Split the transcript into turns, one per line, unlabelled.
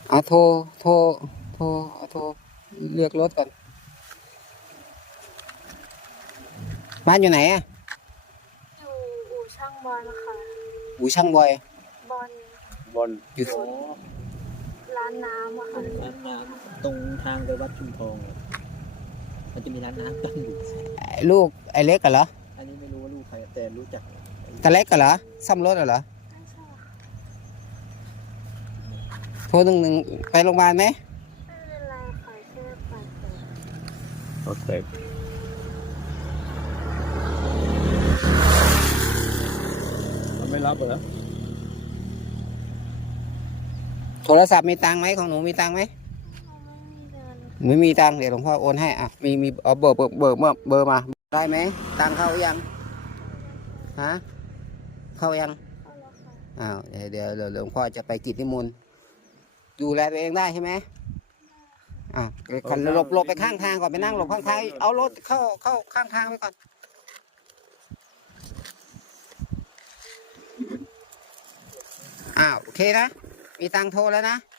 เอาโทรเลือกรถก่อนบ้านอยู่ไหนอ่ะ
อยู่อู่ช่างบอลค่ะ
อู่ช่างบอย
บอล
บอล
อยู่
ร้านน้ำอะค่ะ
ร้านน้ำตรงทางไปวัดชุมทองอะมันจะมีร้านน้ำตั้งอยู่
ลูกไอ้เล็กกันเหรอ
อันนี้ไม่รู้ว่าลูกใครแต่รู้จัก
ตาเล็กกันเหรอซ่อมรถเหรอ
ไม่ใช่ค่ะ
โทร111ไปโรงพยาบาลไหม
ไม่เป็นไรค่ะแค่ปัดแต่
โอเคมันไม่รับเหรอ
โทรศัพท์มีตังค์ไหมของหนูมีตังค์ไหม
เราไม่มีเงิน
ไม่มีตังค์เดี๋ยวหลวงพ่อโอนให้อ่ะมีเอาเบอร์มาได้ไหมตังค์เข้ายังฮะเข้ายัง
เอาละค่ะ
อ้าวเดี๋ยวหลวงพ่อจะไปกิจนิมนต์ดูแลตัวเองได้ใช่ไหมอ่ะขันหลบไปข้างทางก่อนไปนั่งหลบข้างทางเอารถเข้าข้างทางไปก่อนอ้าวโอเคนะมีตังค์โทรแล้วนะ